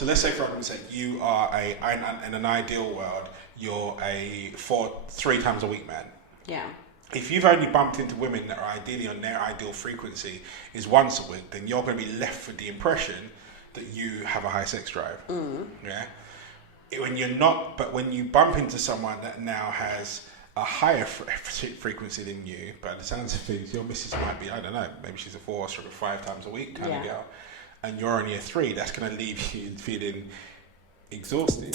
So let's say, for argument's sake, you are in an ideal world, you're a 3 times a week man. Yeah. If you've only bumped into women that are ideally on their ideal frequency is once a week, then you're going to be left with the impression that you have a high sex drive. Yeah. When you're not, but when you bump into someone that now has a higher frequency than you, but the sounds of things, your missus might be, I don't know, maybe she's a 4 or 5 times a week kind of girl, and you're only a 3, that's going to leave you feeling exhausted.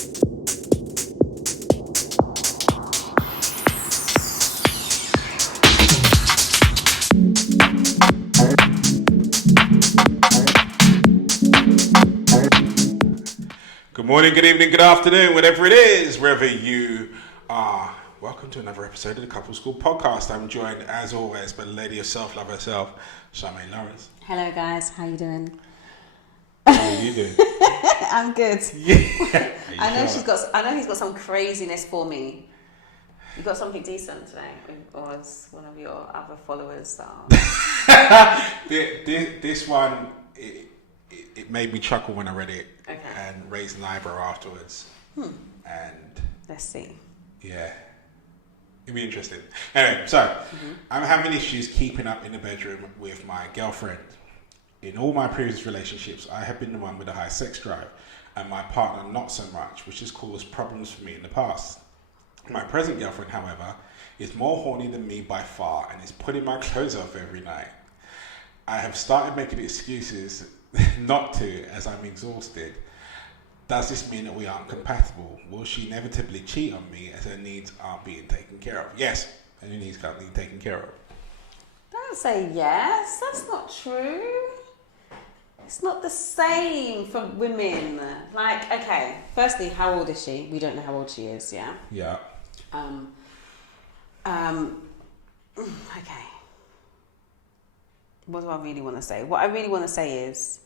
Good morning, good evening, good afternoon, whatever it is, wherever you are. Welcome to another episode of the Couple School Podcast. I'm joined, as always, by the lady of self-love herself, Charmaine Lawrence. Hello, guys. How you doing? How are you doing? I'm good. Yeah. I know he's got some craziness for me. You got something decent today, or is one of your other followers? This one, it made me chuckle when I read it, Okay. and raise an eyebrow afterwards. And Let's see. yeah, it'd be interesting. Anyway, so I'm having issues keeping up in the bedroom with my girlfriend. In all my previous relationships, I have been the one with a high sex drive, and my partner not so much, which has caused problems for me in the past. My present girlfriend, however, is more horny than me by far and is putting my clothes off every night. I have started making excuses not to, as I'm exhausted. Does this mean that we aren't compatible? Will she inevitably cheat on me as her needs aren't being taken care of? Yes, and her needs can't be taken care of. Don't say yes. That's not true. It's not the same for women. Like, okay, firstly, how old is she? We don't know how old she is, yeah? Yeah. Okay. What do I really want to say? What I really want to say is,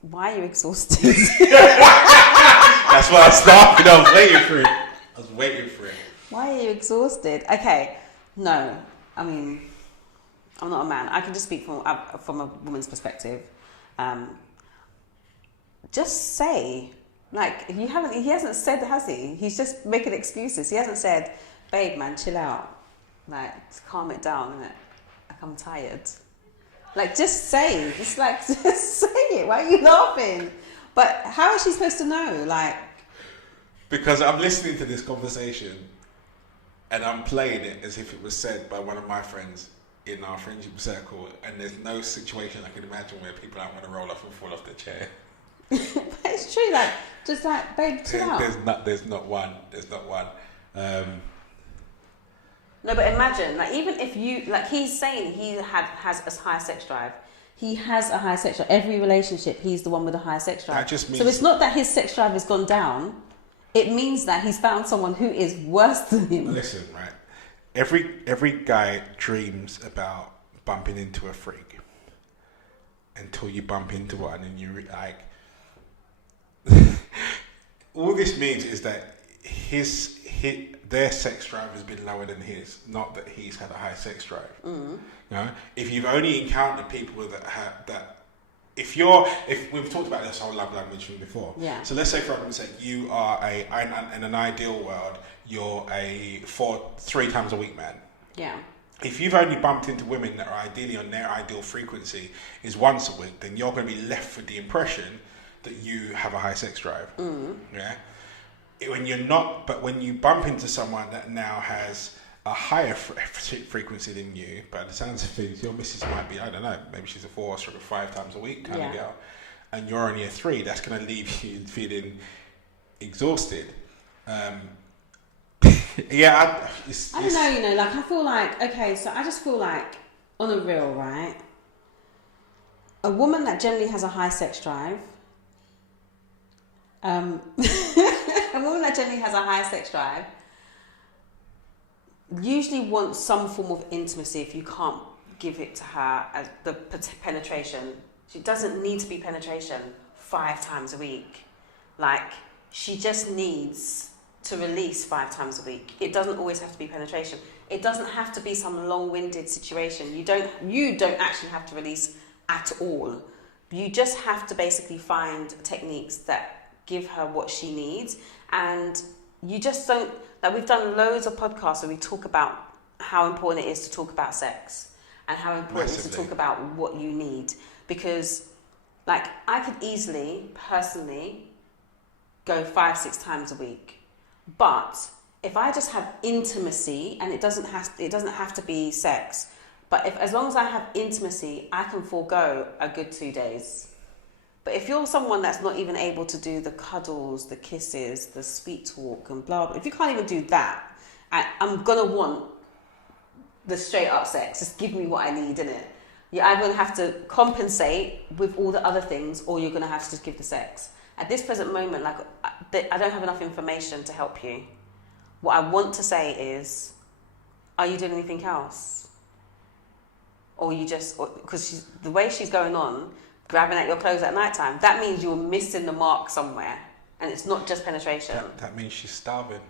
why are you exhausted? That's why I started. I was waiting for it. Why are you exhausted? Okay, no. I mean, I'm not a man. I can just speak from a woman's perspective. Just say, like, he hasn't said, has he? He's just making excuses. He hasn't said, babe, man, chill out. Like, calm it down, innit? Like, I'm tired. Like, just say, just say it. Why are you laughing? But how is she supposed to know? Like, because I'm listening to this conversation and I'm playing it as if it was said by one of my friends in our friendship circle, and there's no situation I can imagine where people aren't going to roll off and fall off the chair. but it's true, like, just like, babe, chill out. There's not one. No, but imagine, like, even if you, like, he's saying he has a high sex drive. He has a high sex drive. Every relationship, he's the one with a high sex drive. That just means... So it's not that his sex drive has gone down. It means that he's found someone who is worse than him. Listen, right? Every guy dreams about bumping into a freak until you bump into one and you like... All this means is that their sex drive has been lower than his, not that he's had a high sex drive. You know, if you've only encountered people that have that, if we've talked about this whole love language thing before. Yeah. So let's say, for argument's sake, you are in an ideal world, you're a 3 times a week man. Yeah. If you've only bumped into women that are ideally on their ideal frequency is once a week, then you're going to be left with the impression that you have a high sex drive. Yeah. When you're not, but when you bump into someone that now has a higher frequency than you, but the sounds of things, your missus might be, I don't know, maybe she's a 4 or 5 times a week kind of girl, and you're only a 3, that's going to leave you feeling exhausted. I don't know, like, I feel like, okay, so I just feel like, on a real, right, a woman that generally has a high sex drive, a woman that generally has a high sex drive usually wants some form of intimacy if you can't give it to her as the penetration. She doesn't need to be penetration 5 times a week. Like, she just needs to release 5 times a week. It doesn't always have to be penetration. It doesn't have to be some long-winded situation. You don't actually have to release at all. you just have to basically find techniques that give her what she needs. And you just don't, like, we've done loads of podcasts where we talk about how important it is to talk about sex and how important it is to talk about what you need. Because, like, I could easily, personally, go 5-6 times a week. But if I just have intimacy, and it doesn't have to be sex, but as long as I have intimacy, I can forego a good 2 days. But if you're someone that's not even able to do the cuddles, the kisses, the sweet talk and blah, blah, if you can't even do that, I'm going to want the straight up sex. Just give me what I need, innit? You're either going to have to compensate with all the other things, or you're going to have to just give the sex. At this present moment, like, I don't have enough information to help you. What I want to say is, are you doing anything else? Or you just, because the way she's going on, grabbing at your clothes at night time, that means you're missing the mark somewhere. And it's not just penetration. That means she's starving.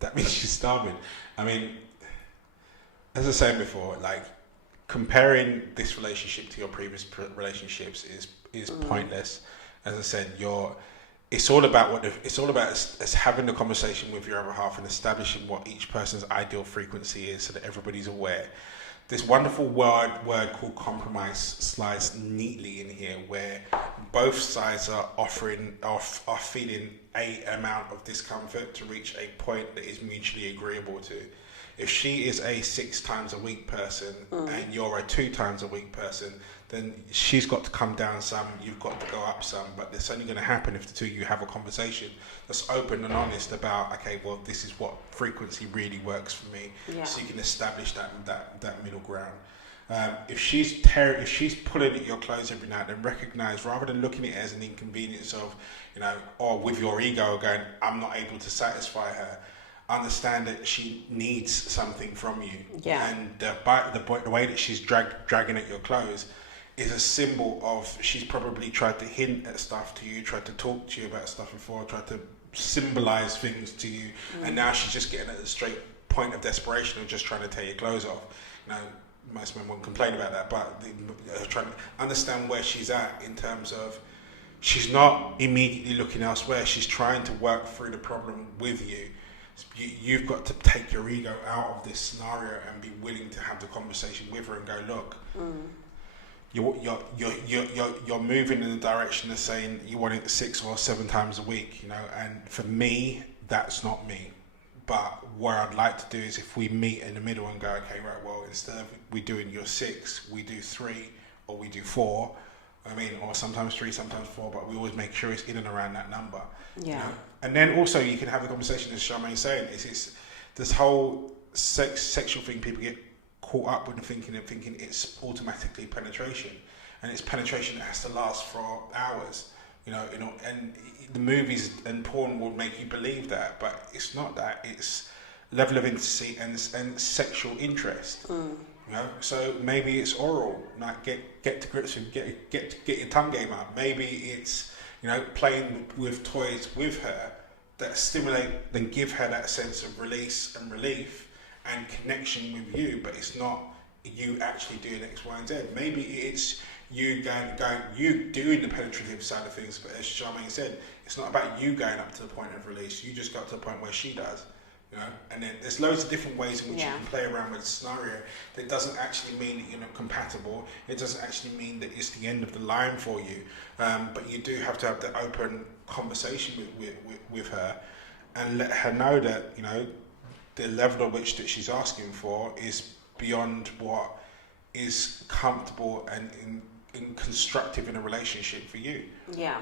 That means she's starving. I mean, as I said before, like, comparing this relationship to your previous relationships is pointless. As I said, it's all about us having the conversation with your other half and establishing what each person's ideal frequency is, so that everybody's aware. This wonderful word called compromise slides neatly in here, where both sides are feeling a amount of discomfort to reach a point that is mutually agreeable to. If she is a 6 times a week person and you're a 2 times a week person, then she's got to come down some, you've got to go up some. But it's only going to happen if the two of you have a conversation that's open and honest about, okay, well, this is what frequency really works for me. Yeah. So you can establish that middle ground. If she's pulling at your clothes every night, then recognise, rather than looking at it as an inconvenience of, or with your ego going, I'm not able to satisfy her, understand that she needs something from you. Yeah. And the way that she's dragging at your clothes is a symbol of, she's probably tried to hint at stuff to you, tried to talk to you about stuff before, tried to symbolise things to you, and now she's just getting at the straight point of desperation of just trying to tear your clothes off. Most men won't complain about that, but trying to understand where she's at in terms of, she's not immediately looking elsewhere, she's trying to work through the problem with you. You've got to take your ego out of this scenario and be willing to have the conversation with her and go, look, you're moving in the direction of saying you want it 6 or 7 times a week, and for me, that's not me. But what I'd like to do is, if we meet in the middle and go, okay, right, well, instead of we doing your 6, we do 3 or we do 4. Or sometimes 3, sometimes 4, but we always make sure it's in and around that number. Yeah. And then also you can have a conversation, as Charmaine's saying, is this whole sexual thing people get caught up with, thinking it's automatically penetration, and it's penetration that has to last for hours. And the movies and porn will make you believe that, but it's not that. It's level of intimacy and sexual interest. So maybe it's oral, like get to grips with, get your tongue game up. Maybe it's playing with toys with her that stimulate, then give her that sense of release and relief and connection with you. But it's not you actually doing X, Y, and Z. Maybe it's you you doing the penetrative side of things. But as Charmaine said, it's not about you going up to the point of release. You just got to the point where she does. And then there's loads of different ways in which you can play around with the scenario. That doesn't actually mean that you're not compatible. It doesn't actually mean that it's the end of the line for you. But you do have to have the open conversation with her and let her know that the level of which that she's asking for is beyond what is comfortable and constructive in a relationship for you. Yeah,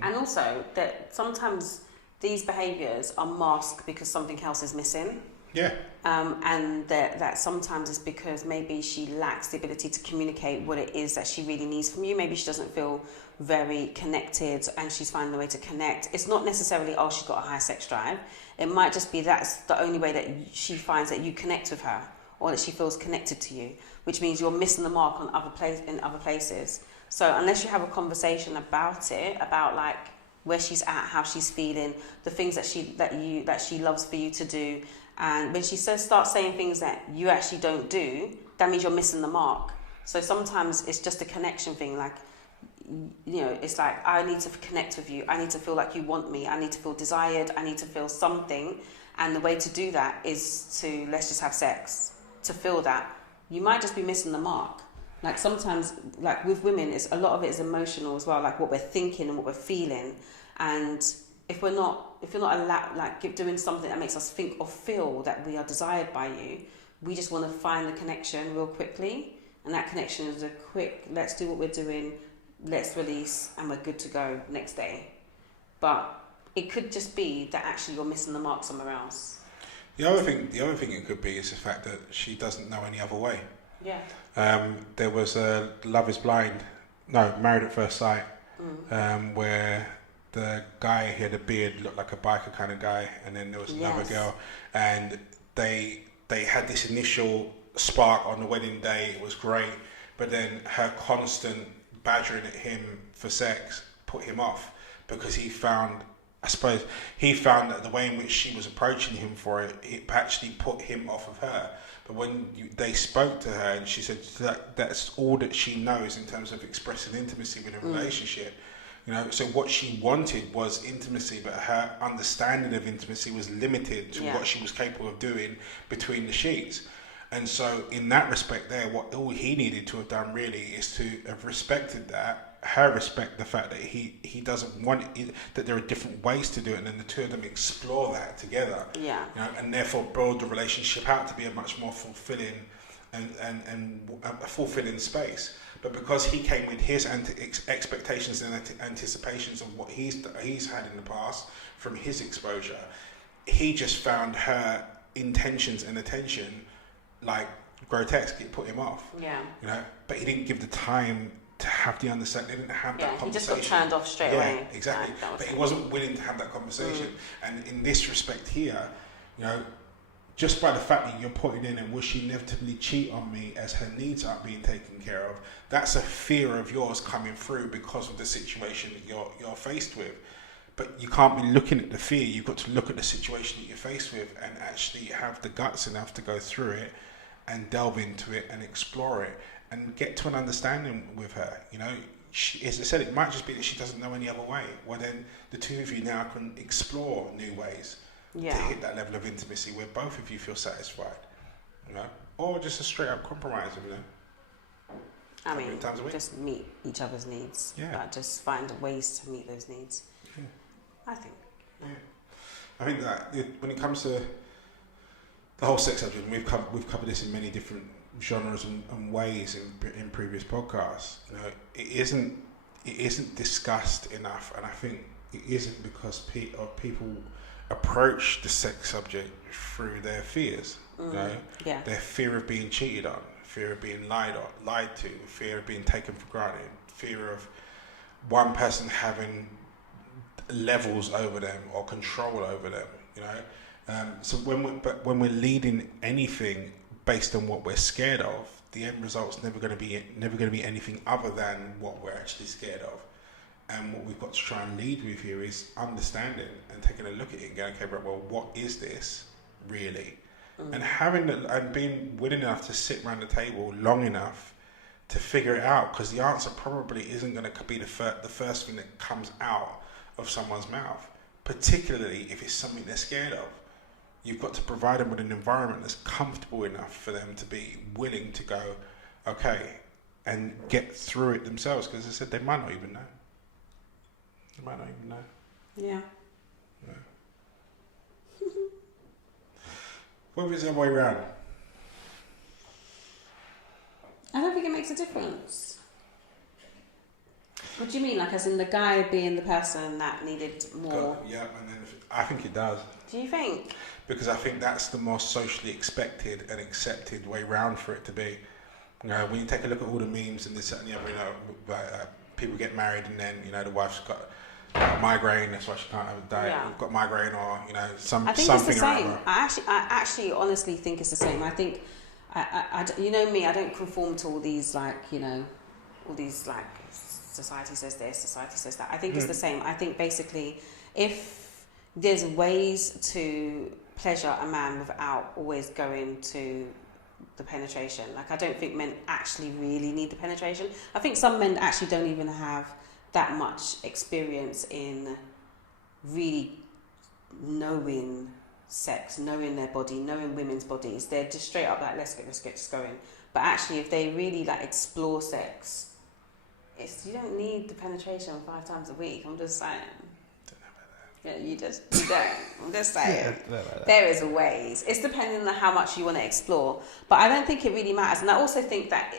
and also that sometimes these behaviours are masked because something else is missing. Yeah. And that sometimes it's because maybe she lacks the ability to communicate what it is that she really needs from you. Maybe she doesn't feel very connected and she's finding a way to connect. It's not necessarily, she's got a high sex drive. It might just be that's the only way that she finds that you connect with her, or that she feels connected to you, which means you're missing the mark on in other places. So unless you have a conversation about it, about like where she's at, how she's feeling, the things that she loves for you to do, and when she starts saying things that you actually don't do, that means you're missing the mark. So sometimes it's just a connection thing. Like it's like, I need to connect with you. I need to feel like you want me. I need to feel desired. I need to feel something. And the way to do that is to, let's just have sex. To feel that. You might just be missing the mark. Like sometimes, like with women, a lot of it is emotional as well, like what we're thinking and what we're feeling. And if you're not allowed, like doing something that makes us think or feel that we are desired by you, we just want to find the connection real quickly. And that connection is a quick, let's do what we're doing, let's release, and we're good to go next day. But it could just be that actually you're missing the mark somewhere else. The other thing it could be is the fact that she doesn't know any other way. Yeah. There was a Married at First Sight, where the guy, he had a beard, looked like a biker kind of guy, and then there was another girl, and they had this initial spark on the wedding day. It was great, but then her constant badgering at him for sex put him off, because he found that the way in which she was approaching him for it actually put him off of her. But when they spoke to her, and she said that's all that she knows in terms of expressing intimacy in a relationship. So what she wanted was intimacy, but her understanding of intimacy was limited to what she was capable of doing between the sheets. And so in that respect there, all he needed to have done really is to have respected that, her respect the fact that he doesn't want it, that there are different ways to do it, and then the two of them explore that together. Yeah. And therefore build the relationship out to be a much more fulfilling and a fulfilling space. But because he came with his expectations and anticipations of what he's had in the past from his exposure, he just found her intentions and attention like grotesque. It put him off. Yeah. But he didn't give the time to have the understanding. They didn't have that conversation. He just got turned off straight away. Exactly. But he wasn't willing to have that conversation. And in this respect here, just by the fact that you're putting in, and will she inevitably cheat on me as her needs aren't being taken care of, that's a fear of yours coming through because of the situation that you're faced with. But you can't be looking at the fear. You've got to look at the situation that you're faced with and actually have the guts enough to go through it and delve into it and explore it and get to an understanding with her. As I said, it might just be that she doesn't know any other way. Well, then the two of you now can explore new ways to hit that level of intimacy where both of you feel satisfied, or just a straight up compromise, I mean, just meet each other's needs. Just find ways to meet those needs. Yeah. I think. Yeah. I think that when it comes to the whole sex subject, we've covered this in many different genres and ways in previous podcasts. It isn't discussed enough, and I think it isn't because people approach the sex subject through their fears. Their fear of being cheated on, fear of being lied to, fear of being taken for granted, fear of one person having levels over them or control over them. So when we're leading anything based on what we're scared of, the end result's never going to be anything other than what we're actually scared of. And what we've got to try and lead with here is understanding and taking a look at it and going, okay, well, what is this really? And being willing enough to sit around the table long enough to figure it out, because the answer probably isn't going to be the first thing that comes out of someone's mouth, particularly if it's something they're scared of. You've got to provide them with an environment that's comfortable enough for them to be willing to go, okay, and get through it themselves, because as I said, they might not even know. Yeah. What if it's the other way around? I don't think it makes a difference. What do you mean? Like, as in the guy being the person that needed more? Yeah, and then I think it does. Do you think? Because I think that's the more socially expected and accepted way round for it to be. When you take a look at all the memes and this and the other, people get married and then the wife's got migraine, that's why she can't have a diet. We've got migraine, or something. I think it's the same. I actually honestly think it's the same. I think I me, I don't conform to all these society says this, society says that. I think it's the same. I think basically if there's ways to pleasure a man without always going to the penetration. Like, I don't think men actually really need the penetration. I think some men actually don't even have that much experience in really knowing sex, knowing their body, knowing women's bodies. They're just straight up like, let's get just going. But actually, if they really like explore sex, you don't need the penetration 5 times a week. I'm just saying. Yeah, you don't. I'm just saying. There is ways. It's depending on how much you want to explore. But I don't think it really matters. And I also think that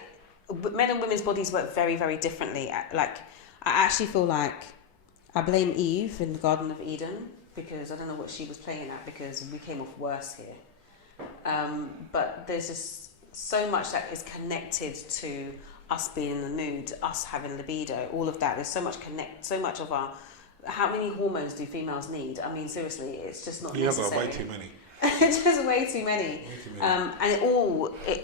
men and women's bodies work very, very differently. Like, I actually feel like I blame Eve in the Garden of Eden, because I don't know what she was playing at, because we came off worse here. But there's just so much that is connected to us being in the mood, us having libido, all of that. There's so much of our... How many hormones do females need? I mean, seriously, it's just not necessary. Yeah, but way too many. It's just way too many. And it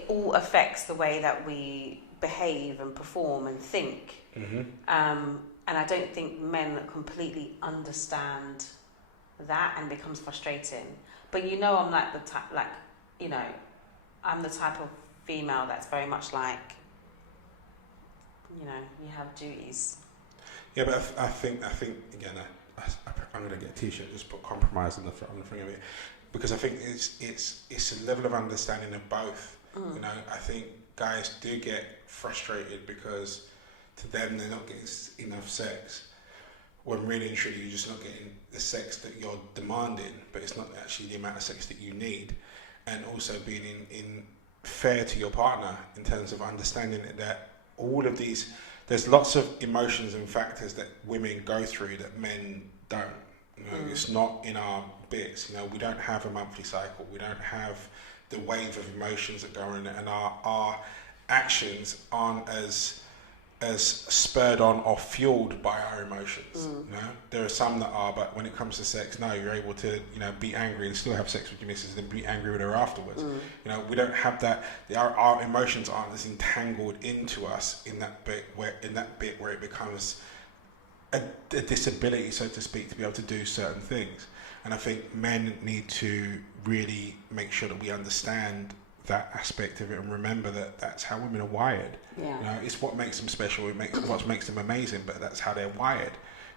all affects the way that we behave and perform and think. Mm-hmm. And I don't think men completely understand that, and it becomes frustrating. But I'm like the type, I'm the type of female that's very much like, you have duties. Yeah, but I think again, I'm going to get a T-shirt, just put compromise on the front of it, because I think it's a level of understanding of both. I think guys do get frustrated because to them they're not getting enough sex, when really and truly you're just not getting the sex that you're demanding, but it's not actually the amount of sex that you need. And also being in fair to your partner in terms of understanding that all of these, there's lots of emotions and factors that women go through that men don't. It's not in our bits. We don't have a monthly cycle. We don't have the wave of emotions that go in, and our actions aren't as spurred on or fueled by our emotions. There are some that are, but when it comes to sex, no, you're able to be angry and still have sex with your missus and be angry with her afterwards. We don't have that. Our emotions aren't as entangled into us in that bit where it becomes a disability, so to speak, to be able to do certain things. And I think men need to really make sure that we understand that aspect of it and remember that that's how women are wired. It's what makes them special, what makes them amazing, but that's how they're wired.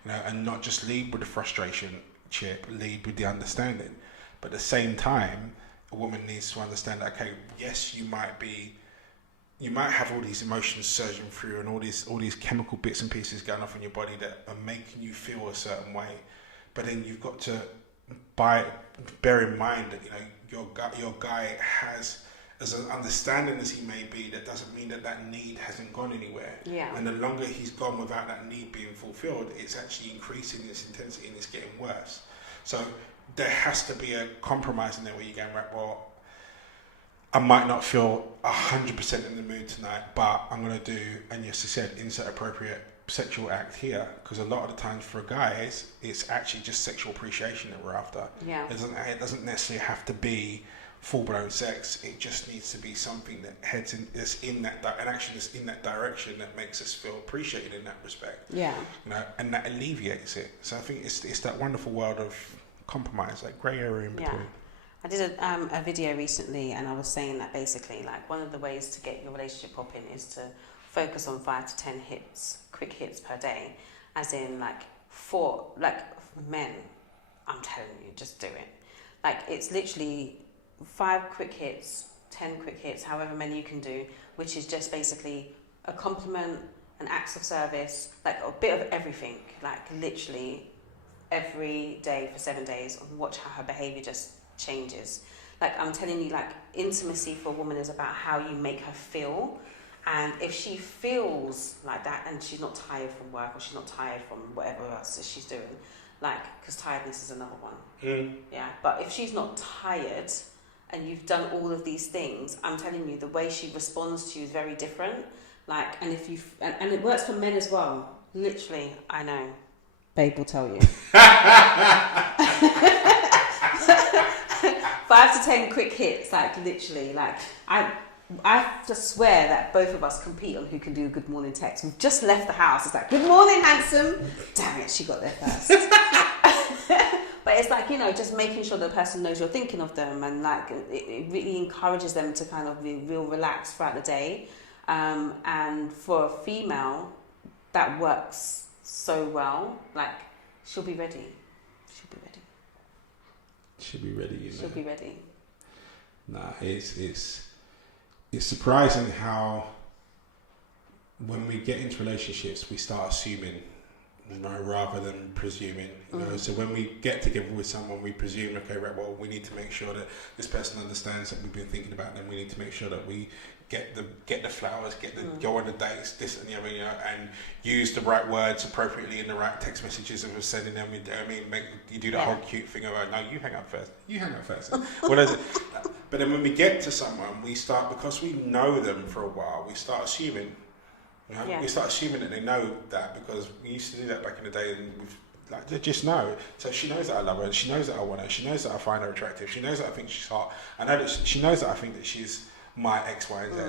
And not just lead with the frustration chip, lead with the understanding. But at the same time, a woman needs to understand that, okay, yes, you might have all these emotions surging through and all these chemical bits and pieces going off in your body that are making you feel a certain way, but then you've got to bear in mind that your guy has, as an understanding as he may be, that doesn't mean that need hasn't gone anywhere. And the longer he's gone without that need being fulfilled, it's actually increasing its intensity and it's getting worse. So there has to be a compromise in there where you're going, right, well, I might not feel 100% in the mood tonight, but I'm going to do, and yes, I said, insert appropriate sexual act here, because a lot of the times for guys, it's actually just sexual appreciation that we're after. It doesn't necessarily have to be full-blown sex. It just needs to be something that heads in, that's in that an action that's in that direction that makes us feel appreciated in that respect. And that alleviates it. So I think it's that wonderful world of compromise, like grey area in between. I did a video recently, and I was saying that basically, like, one of the ways to get your relationship popping is to focus on 5 to 10 quick hits per day, as in for men. I'm telling you, just do it. Like, it's literally 5 quick hits, 10 quick hits, however many you can do, which is just basically a compliment, an acts of service, like a bit of everything, like literally every day for 7 days, and watch how her behavior just changes. Like, I'm telling you, like, intimacy for a woman is about how you make her feel. And if she feels like that and she's not tired from work or she's not tired from whatever else that she's doing, like, because tiredness is another one. But if she's not tired and you've done all of these things, I'm telling you, the way she responds to you is very different. Like, and if you and it works for men as well. Literally, I know. Babe will tell you. 5 to 10 quick hits, like, literally, like, I just swear that both of us compete on who can do a good morning text. We've just left the house. It's like, good morning, handsome. Damn it, she got there first. But it's like, just making sure the person knows you're thinking of them, and like it really encourages them to kind of be real relaxed throughout the day. And for a female, that works so well. Like, she'll be ready. She'll be ready. She'll be ready. Nah, it's surprising how when we get into relationships, we start assuming, rather than presuming. So when we get together with someone, we presume, okay, right, well, we need to make sure that this person understands that we've been thinking about them. We need to make sure that we get the flowers, go on the dates, this and the other, and use the right words appropriately in the right text messages, and we're sending them. You do the whole cute thing about, no, you hang up first. What is it? But then when we get to someone, we start, because we know them for a while, we start assuming. We start assuming that they know that, because we used to do that back in the day, and they just know. So she knows that I love her, and she knows that I want her, she knows that I find her attractive, she knows that I think she's hot, I know that she knows that I think that she's my X, Y, and Z.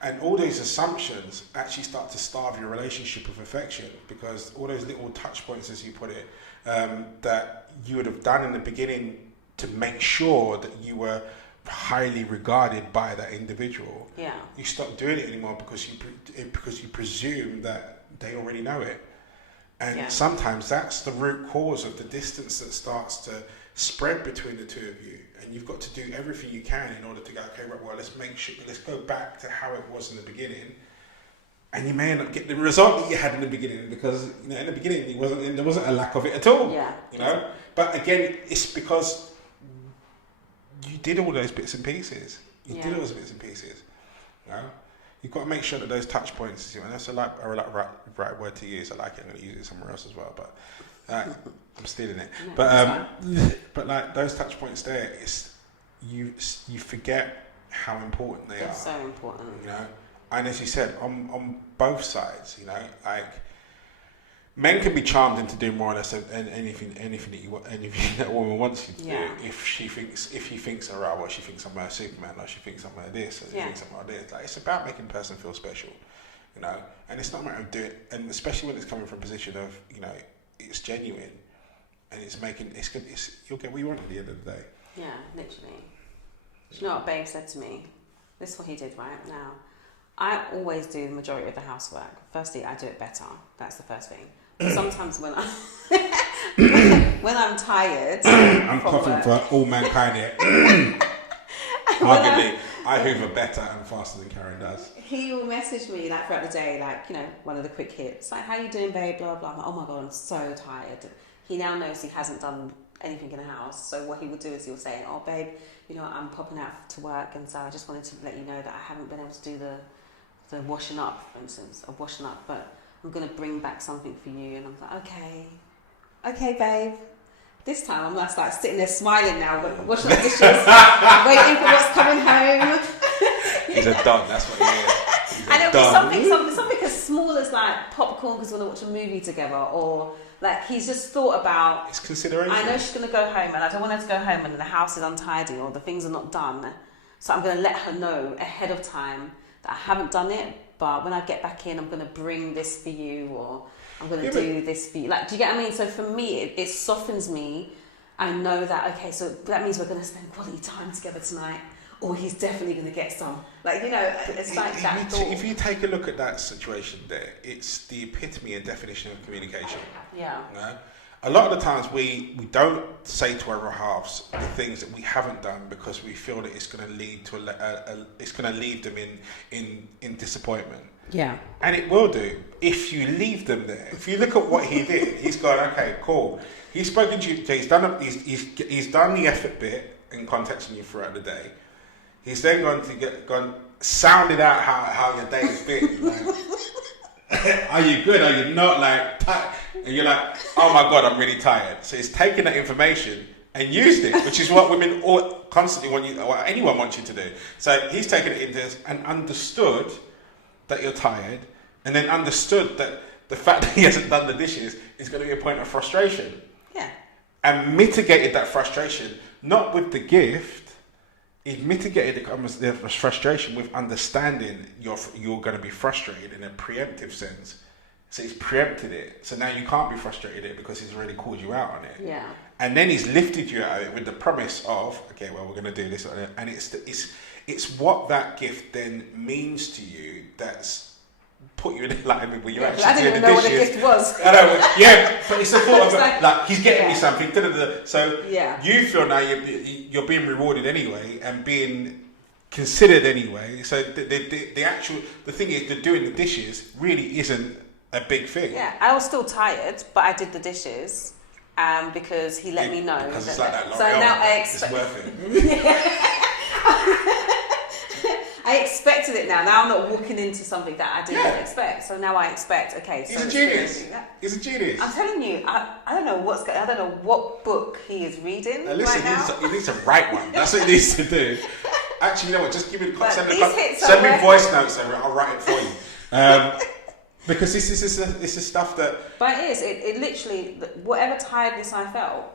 And all these assumptions actually start to starve your relationship of affection, because all those little touch points, as you put it, that you would have done in the beginning to make sure that you were highly regarded by that individual. Yeah. You stop doing it anymore because you presume that they already know it. And sometimes that's the root cause of the distance that starts to spread between the two of you. And you've got to do everything you can in order to go, okay, right, well, let's go back to how it was in the beginning. And you may end up getting the result that you had in the beginning, because in the beginning there wasn't a lack of it at all. Yeah. But again, it's because you did all those bits and pieces. You've got to make sure that those touch points, and that's a right word to use. I like it. I'm going to use it somewhere else as well, but I'm stealing it. No, but like those touch points there, you forget how important they are. They're so important. And as you said, on both sides, like, men can be charmed into doing more or less anything that a woman wants you to do. If he thinks, all right, well, she thinks I'm a Superman, or she thinks I'm a this, or she thinks I'm a this. Like, it's about making a person feel special, And it's not a matter of doing it, and especially when it's coming from a position of, it's genuine, and you'll get what you want at the end of the day. Yeah, literally. Do you know what Babe said to me? This is what he did right now. I always do the majority of the housework. Firstly, I do it better. That's the first thing. But sometimes when I'm tired, I'm coughing for all mankind here. Arguably, I hoover better and faster than Karen does. He will message me like throughout the day, like, one of the quick hits, like, how you doing, babe? Blah blah. I'm like, oh my god, I'm so tired. He now knows he hasn't done anything in the house, so what he would do is he'll say, oh babe, I'm popping out to work, and so I just wanted to let you know that I haven't been able to do the washing up, for instance, of washing up, but I'm going to bring back something for you. And I'm like, okay, babe. This time I'm like sitting there smiling now, washing up dishes, waiting for what's coming home. He's a dog, that's what he is. And it'll be something as small as like popcorn because we want to watch a movie together, or like he's just thought about. It's consideration. I know she's going to go home, and I don't want her to go home and the house is untidy or the things are not done, so I'm going to let her know ahead of time that I haven't done it, but when I get back in, I'm going to bring this for you, or I'm going to do this for you. Like, do you get what I mean? So for me, it softens me. I know that, okay, so that means we're going to spend quality time together tonight, or he's definitely going to get some. Like, it's like that thought. If you take a look at that situation there, it's the epitome and definition of communication. Yeah. A lot of the times we don't say to our halves the things that we haven't done because we feel that it's going to lead to it's going to leave them in disappointment. Yeah. And it will do if you leave them there. If you look at what he did, he's gone, okay, cool. He's spoken to you. He's done the effort bit in contacting you throughout the day. He's then gone sounded out how your day has been. Like, are you good? Are you not? Like, and you're like, oh my god, I'm really tired. So he's taken that information and used it, which is what women constantly want you, or anyone wants you to do. So he's taken it into this and understood that you're tired, and then understood that the fact that he hasn't done the dishes is going to be a point of frustration. Yeah. And mitigated that frustration, not with the gift. He mitigated the frustration with understanding you're going to be frustrated in a preemptive sense. So he's preempted it. So now you can't be frustrated at it because he's already called you out on it. Yeah. And then he's lifted you out of it with the promise of, okay, well, we're going to do this. And it's what that gift then means to you that's put you in alignment where you're actually I didn't even know what a gift was. I know, yeah, but it's the thought of like, he's getting me something. So yeah. you feel now you're being rewarded anyway and being considered anyway. So the thing is that doing the dishes really isn't a big thing. Yeah, I was still tired, but I did the dishes because he let me know. Because it's like that so now I expect. It's worth it. I expected it now. Now I'm not walking into something that I didn't expect. So now I expect. Okay, so he's a genius. He's a genius. I'm telling you, I don't know I don't know what book he is reading listen, right now. He needs to write one. That's what he needs to do. Actually, you know what? Just give me the send me voice notes and I'll write it for you. Because this is stuff that. But it is. It literally, whatever tiredness I felt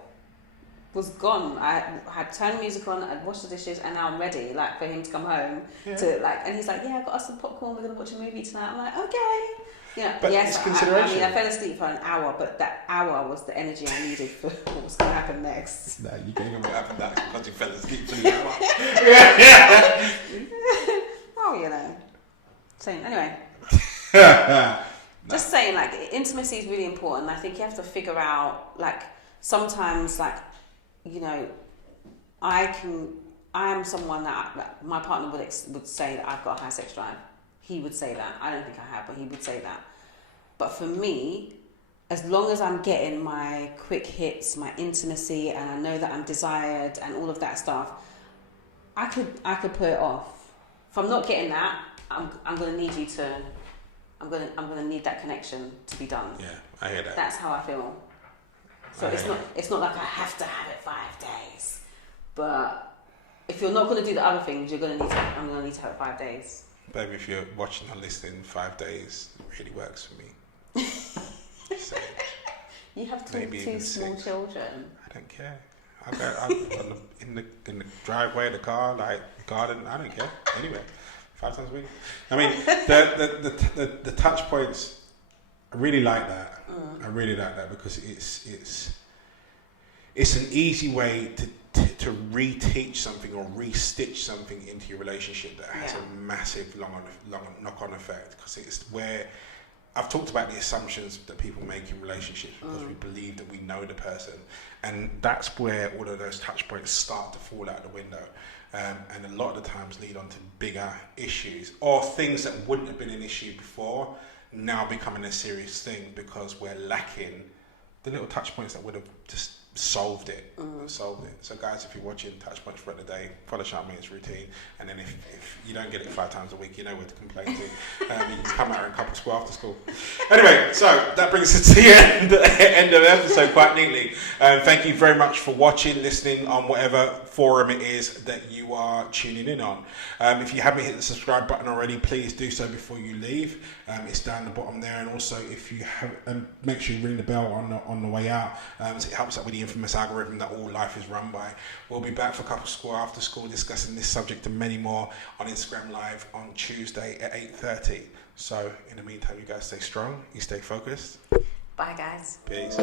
was gone. I had turned the music on, I'd washed the dishes, and now I'm ready, like, for him to come home to and he's like, yeah, I got us some popcorn. We're gonna watch a movie tonight. I'm like, okay. Yeah. But yes, it's consideration. I fell asleep for an hour, but that hour was the energy I needed for what was gonna happen next. No, you gave him what happened that because you fell asleep for the hour. Yeah. Oh, you know. So anyway. Just saying, like, intimacy is really important. I think you have to figure out, like, sometimes, like, you know, I am someone that my partner would say that I've got a high sex drive. He would say that. I don't think I have, but he would say that. But for me, as long as I'm getting my quick hits, my intimacy, and I know that I'm desired and all of that stuff, I could put it off. If I'm not getting that, I'm gonna need you to. I'm gonna need that connection to be done. Yeah, I hear that. That's how I feel. So it's not like I have to have it 5 days. But if you're not gonna do the other things, I'm gonna need to have it 5 days. Baby, if you're watching or listening, 5 days really works for me. So, you have two small children. I don't care. I'm in the driveway of the car, like garden. I don't care. Anyway. 5 times a week. I mean, the touch points. I really like that. I really like that because it's an easy way to reteach something or restitch something into your relationship that has a massive long knock-on effect. Because it's where I've talked about the assumptions that people make in relationships because we believe that we know the person, and that's where all of those touch points start to fall out the window. And a lot of the times lead on to bigger issues or things that wouldn't have been an issue before now becoming a serious thing because we're lacking the little touch points that would have just solved it. So guys, if you're watching touch points throughout the day, follow Charmaine's routine, and then if you don't get it 5 times a week, you know where to complain to. You can come out and couple square after school. Anyway, so that brings us to the end of the episode quite neatly. Thank you very much for watching, listening on whatever forum it is that you are tuning in on. If you haven't hit the subscribe button already, please do so before you leave. It's down the bottom there, and also if you have, make sure you ring the bell on the way out. So it helps out with the infamous algorithm that all life is run by. We'll be back for Couple Square After School discussing this subject and many more on Instagram Live on Tuesday at 8:30. So in the meantime, you guys stay strong, you stay focused. Bye guys. Peace.